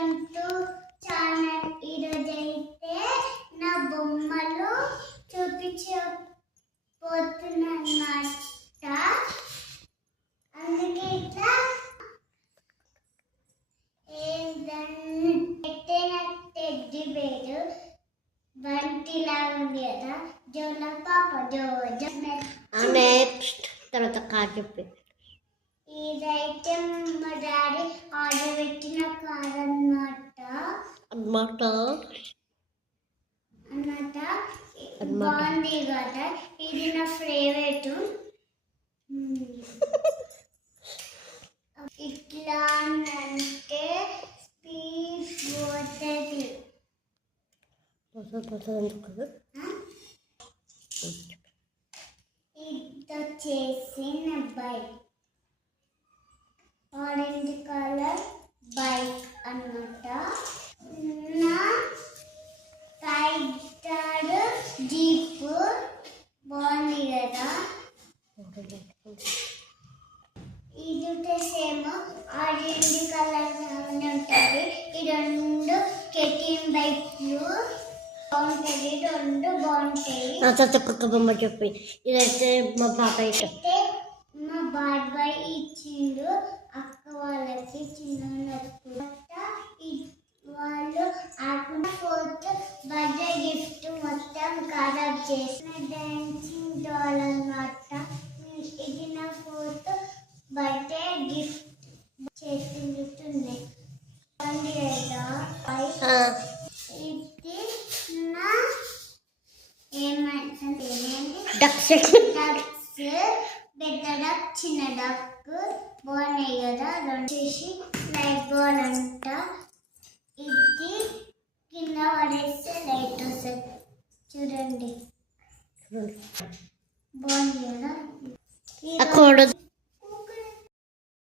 Welcome to channel. ఈరోజు అయితే నా బొమ్మలు చూపించబోతున్నమాట. అందుకే ఇట్లా ఏంటంటే నాకు టెడ్డీ బేరు బంటిలా ఉంది కదా, జోల పాప జోజ. నెక్స్ట్ తర్వాత కార్ చెప్పి ఇదైతే మా డాడీ ఆర్డర్ పెట్టిన కార్ అన్నమాట. బాగుంది కదా, ఇది నా ఫేవరెట్. ఇట్లా అంటే స్పీడ్ పోతుంది. ఇది వచ్చేసి నా బైక్, ఆరెంజ్ కలర్ బైక్ అన్నమాట. నా టైగర్ జీప్ బాగుంది కదా. ఇది సేమ్ ఆరెంజ్ కలర్ ఉంటుంది. ఈ రెండు కెటిన్ బైక్లు బాగుంటాయి, రెండు బాగుంటాయి. బొమ్మ చెప్పి ఇదైతే మా బాబాయ్ అయితే మా బాబాయ్ ఇచ్చిండు అక్క వాళ్ళకి చిన్న వాళ్ళు ఆకుండా 4th బర్త్డే గిఫ్ట్ మొత్తం ఖరాబ్ చేసిన డాన్సింగ్ డాల్ అన్నమాట. ఇది నా 4th బర్త్డే గిఫ్ట్ చేసింది. ఇది నా ఏమంటే డక్స్ పెద్ద డక్ చిన్న డక్ బాగున్నాయి కదా. రెండు చేసి లైట్ బాల్ అంట. ఇది కింద పడేస్తే లైట్ వస్తుంది చూడండి, బాగుంది కదా.